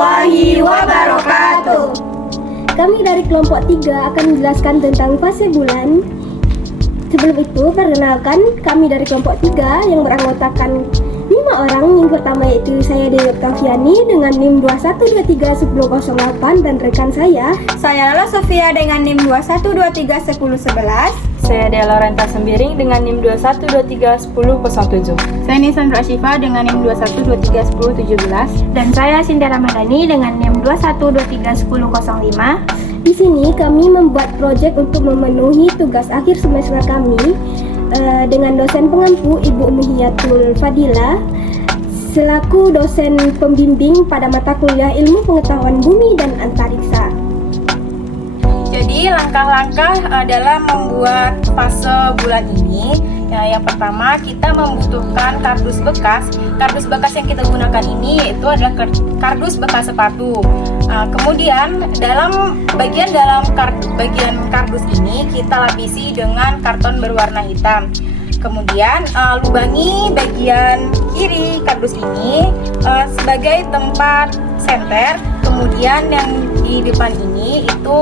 warahmatullahi wabarakatuh. Kami dari kelompok 3 akan menjelaskan tentang fase bulan. Sebelum itu, perkenalkan kami dari kelompok 3 yang beranggotakan 5 orang. Yang pertama yaitu saya Dewi Oktaviani dengan NIM 21231008 dan rekan saya Saya Lola Sofia dengan NIM 21231011. Saya Dea Laurenta Sembiring dengan NIM 21231007. Saya Nisan Rashifa dengan NIM 21231017. Dan saya Sinda Ramadhani dengan NIM 21231005. Di sini kami membuat proyek untuk memenuhi tugas akhir semester kami dengan dosen pengampu Ibu Umihiyatul Fadila selaku dosen pembimbing pada mata kuliah Ilmu Pengetahuan Bumi dan Antariksa. Jadi langkah-langkah dalam membuat fase bulan ini, yang pertama kita membutuhkan kardus bekas. Kardus bekas yang kita gunakan ini yaitu adalah kardus bekas sepatu. Kemudian dalam bagian kardus ini kita lapisi dengan karton berwarna hitam. Kemudian lubangi bagian kiri kardus ini sebagai tempat senter. Kemudian yang di depan ini itu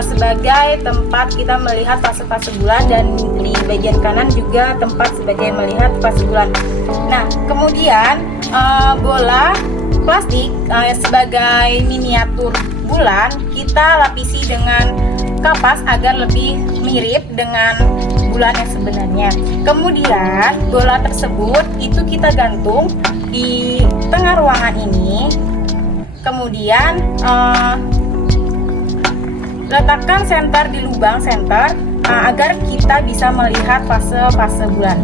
sebagai tempat kita melihat fase-fase bulan, dan di bagian kanan juga tempat sebagai melihat fase bulan. Nah, kemudian bola plastik sebagai miniatur bulan kita lapisi dengan kapas agar lebih mirip dengan bulan yang sebenarnya. Kemudian bola tersebut itu kita gantung di tengah ruangan ini. Kemudian letakkan senter di lubang senter agar kita bisa melihat fase-fase bulan.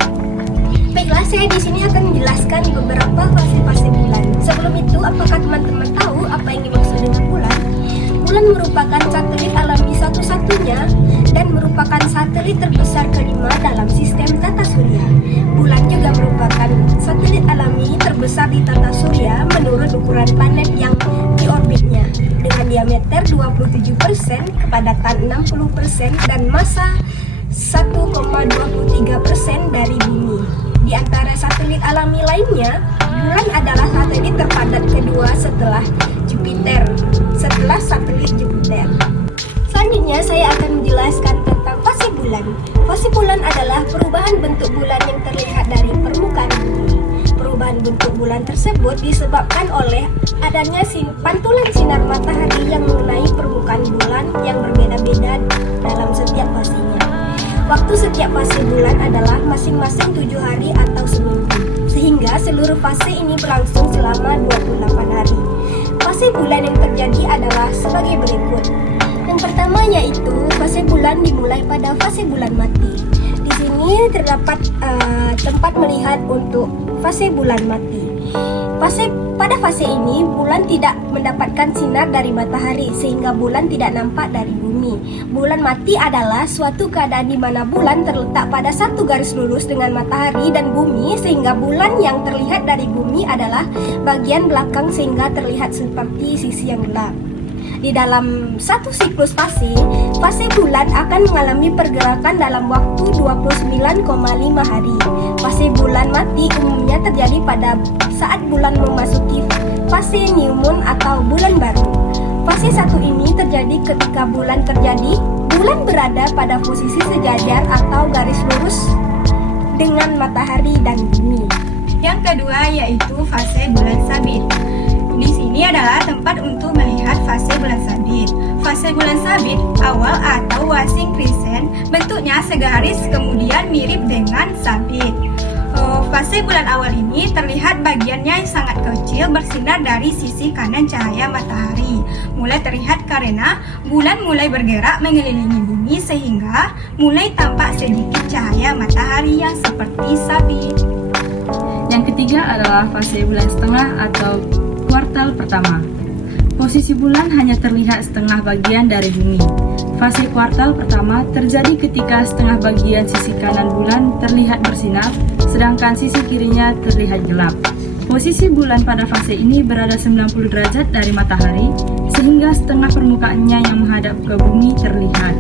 Baiklah, saya di sini akan menjelaskan beberapa fase-fase bulan. Sebelum itu, apakah teman-teman tahu apa yang dimaksud dengan bulan? Bulan merupakan satelit alami satu-satunya dan merupakan satelit terbesar kelima dalam sistem tata surya. Bulan juga merupakan satelit alami terbesar di tata surya menurut ukuran planet yang di orbitnya, dengan diameter 27%, kepadatan 60%, dan massa 1,23% dari bumi. Di antara satelit alami lainnya, bulan adalah satelit terpadat kedua setelah satelit Jupiter. Selanjutnya saya akan menjelaskan tentang fase bulan. Fase bulan adalah perubahan bentuk bulan yang terlihat dari permukaan bumi. Perubahan bentuk bulan tersebut disebabkan oleh adanya pantulan sinar matahari yang mengenai permukaan bulan yang berbeda-beda dalam setiap fasenya. Waktu setiap fase bulan adalah masing-masing 7 hari atau seminggu, sehingga seluruh fase ini berlangsung selama 28 hari. Fase bulan yang terjadi adalah sebagai berikut. Yang pertama yaitu fase bulan dimulai pada fase bulan mati. Di sini terdapat tempat melihat untuk fase bulan mati. Pada fase ini bulan tidak mendapatkan sinar dari matahari sehingga bulan tidak nampak dari bumi. Bulan mati adalah suatu keadaan di mana bulan terletak pada satu garis lurus dengan matahari dan bumi, sehingga bulan yang terlihat dari bumi adalah bagian belakang sehingga terlihat seperti sisi yang gelap. Di dalam satu siklus fase bulan akan mengalami pergerakan dalam waktu 29,5 hari. Fase bulan mati umumnya terjadi pada saat bulan memasuki fase new moon atau bulan baru. Fase 1 ini terjadi ketika bulan berada pada posisi sejajar atau garis lurus dengan matahari dan bumi. Yang kedua yaitu fase bulan sabit. Di sini adalah tempat untuk melihat fase bulan sabit. Fase bulan sabit awal atau wasing crescent bentuknya segaris kemudian mirip dengan sabit. Fase bulan awal ini terlihat bagiannya yang sangat kecil bersinar dari sisi kanan cahaya matahari. Mulai terlihat karena bulan mulai bergerak mengelilingi bumi sehingga mulai tampak sedikit cahaya matahari yang seperti sabit. Yang ketiga adalah fase bulan setengah atau kuartal pertama. Posisi bulan hanya terlihat setengah bagian dari bumi. Fase kuartal pertama terjadi ketika setengah bagian sisi kanan bulan terlihat bersinar, sedangkan sisi kirinya terlihat gelap. Posisi bulan pada fase ini berada 90 derajat dari matahari, sehingga setengah permukaannya yang menghadap ke bumi terlihat.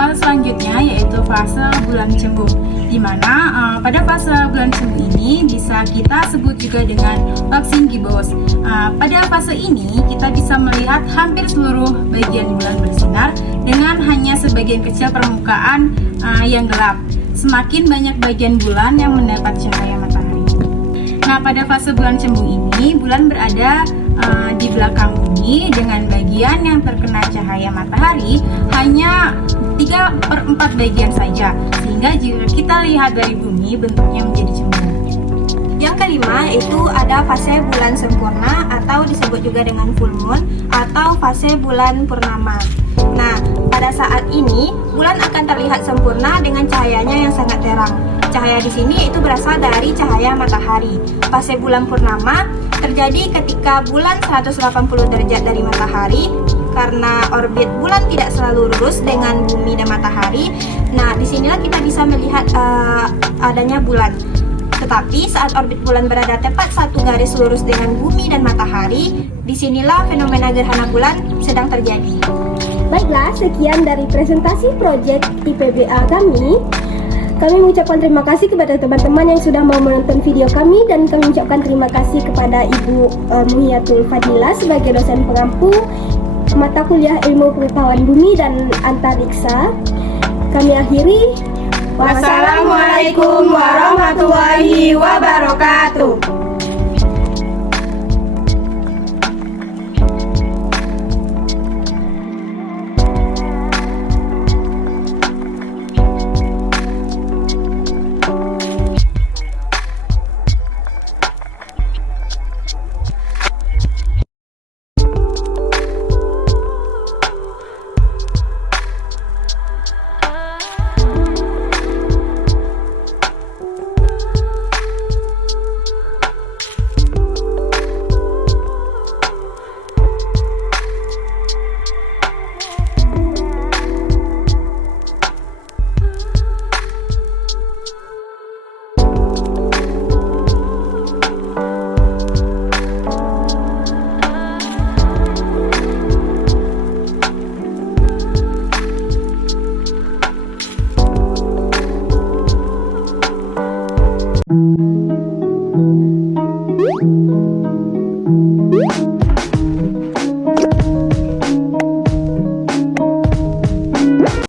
fase selanjutnya yaitu fase bulan cembung, di mana pada fase bulan cembung ini bisa kita sebut juga dengan waxing gibbous. Pada fase ini kita bisa melihat hampir seluruh bagian bulan bersinar dengan hanya sebagian kecil permukaan yang gelap. Semakin banyak bagian bulan yang mendapat cahaya matahari. Nah, pada fase bulan cembung ini, bulan berada di belakang bumi dengan bagian yang terkena cahaya matahari hanya 3/4 bagian saja, sehingga jika kita lihat dari bumi bentuknya menjadi cembung. Yang kelima itu ada fase bulan sempurna atau disebut juga dengan full moon atau fase bulan purnama. Nah, pada saat ini bulan akan terlihat sempurna dengan cahayanya yang sangat terang. Cahaya di sini itu berasal dari cahaya matahari. Fase bulan purnama terjadi ketika bulan 180 derajat dari matahari. Karena orbit bulan tidak selalu lurus dengan bumi dan matahari. Nah, disinilah kita bisa melihat adanya bulan. Tetapi saat orbit bulan berada tepat satu garis lurus dengan bumi dan matahari, disinilah fenomena gerhana bulan sedang terjadi. Baiklah, sekian dari presentasi proyek IPBA kami. Kami mengucapkan terima kasih kepada teman-teman yang sudah mau menonton video kami, dan kami mengucapkan terima kasih kepada Ibu Muhiyatul Fadila sebagai dosen pengampu mata kuliah Ilmu Pengetahuan Bumi dan Antariksa. Kami akhiri. Wassalamualaikum warahmatullahi wabarakatuh.